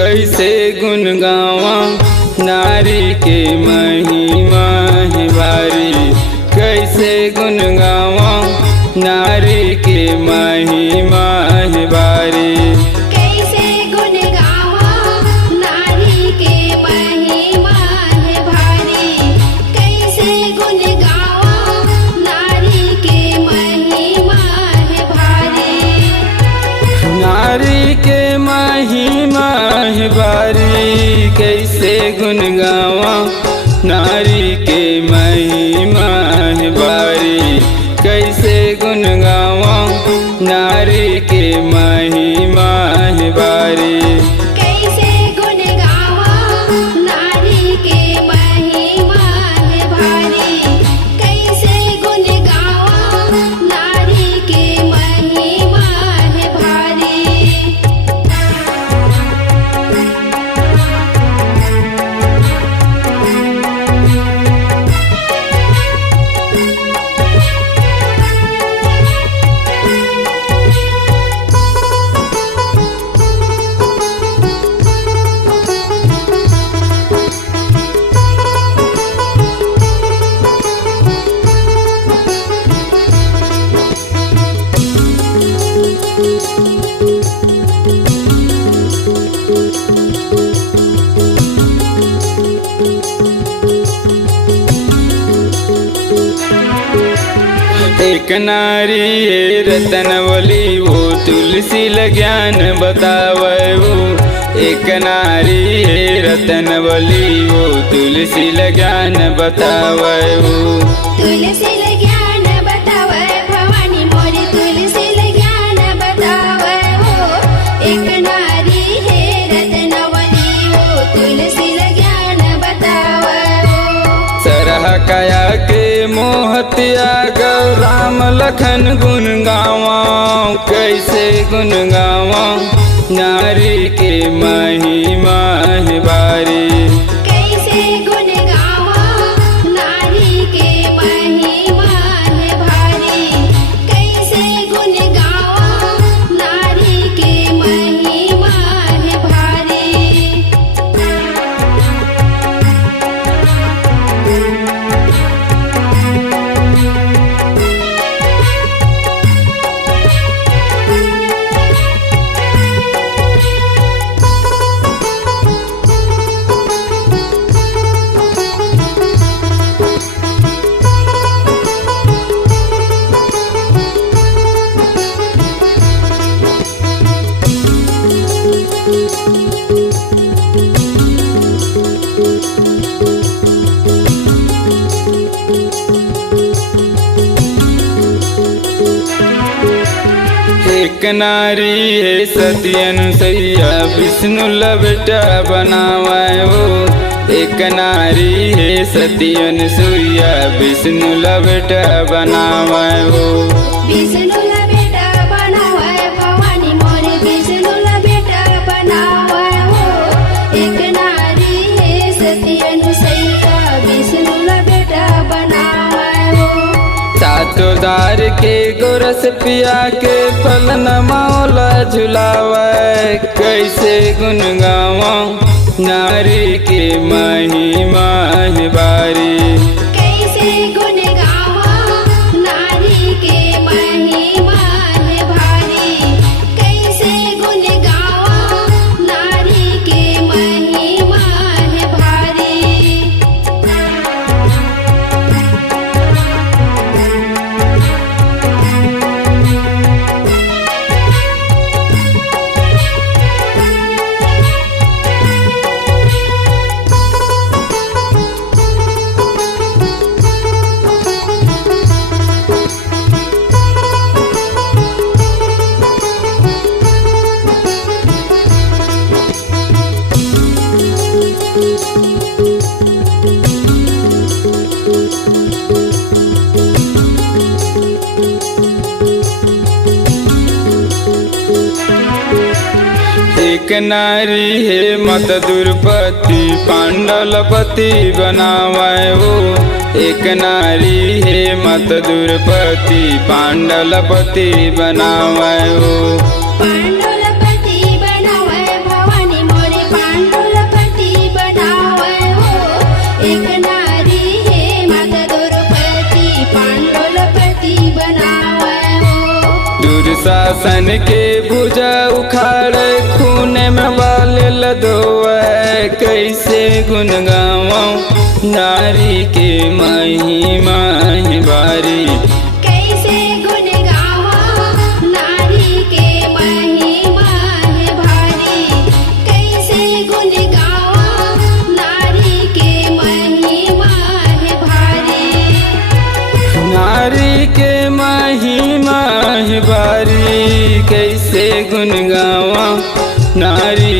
कैसे गुण गावा नारी के महिमा है भारी। कैसे गुण गावा नारी के महिमा है भारी। कैसे गुण गावा नारी के महिमा है भारी। कैसे गुण गावा नारी के महिमा है भारी। नारी के महिमा है भारी। कैसे गुण गावा नारी के महिमा है भारी। कैसे गुण गावा नारी के महिमा है भारी। कैसे गुण गावा नारी के महिमा है भारी। कैसे गुण गावा नारी के महिमा है भारी। एक नारी है रतनवली वो तुलसी ज्ञान बतावे वो। एक नारी है रतनवली वो तुलसी ज्ञान बतावे वो। तुलसी ज्ञान बतावे भवानी मोरी तुलसी ज्ञान बतावे हो। एक नारी है रत्नवली वो तुलसी ज्ञान बतावे हो। सरह काया के मोहतिया गौ राम लखन गुण गावा। कैसे गुण गावा नारी के महिमा है भारी। कैसे गुण गावा नारी के महिमा है भारी। कैसे गुण गावा नारी के महिमा है भारी। एक नारी है सती अनुसैया विष्णु बेटा बनावाए वो। एक नारी है सती अनुसैया विष्णु बेटा बनावाए वो। विष्णु बेटा बनावे भवानी मोरे विष्णु बेटा बनावे हो। एक नारी है सती अनुसैया विष्णु बेटा बनावे हो। सातों दार के गोरस पिया के फल न मौला झुलावे। कैसे गुण गावा नारी के महिमा है भारी। कैसे गुण गावा नारी के महिमा है भारी। कैसे गुण गावा नारी के महिमा है भारी। एक नारी है मत दुर्पति पांडलपति बनावाए वो। एक नारी है मत दुर्पति पांडलपति बनावाए वो। पांडुलपति बनावे भवानी मोरे सन के भुजा उखाड़ खून में बाल लदोए कैसे गुन गाऊं नारी के महिमा है भारी कैसे गुण गावा नारी के महिमा है भारी कैसे गुण गावा नारी के महिमा है भारी नारी के महिमा है भारी कैसे गुन गावा नारी